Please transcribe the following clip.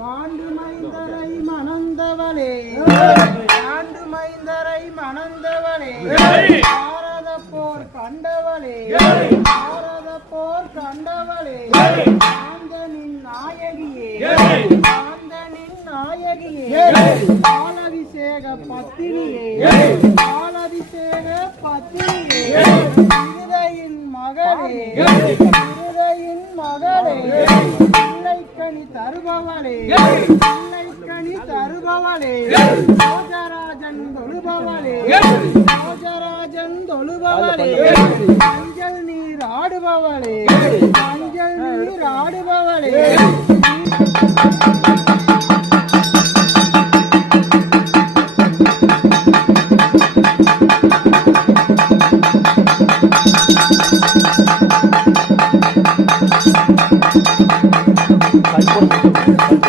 bond மைந்தரை மணந்தவளே bond மைந்தரை மணந்தவளே பாரத போர் கண்டவளே பாரத போர் கண்டவளே காந்தனின் நாயகியே காந்தனின் நாயகியே பாலபிஷேக பத்தினியே பாலபிஷேக பத்தினியே இருதையின் மகளே இருதையின் மகளே பிள்ளைக்கனி தருபவளே பிள்ளைக்கனி தருபவளே ராஜராஜன் தொழுபவளே ராஜராஜன் தொழுபவளே மஞ்சள் நீர் ஆடுபவளே மஞ்சள் நீர் ஆடுபவளே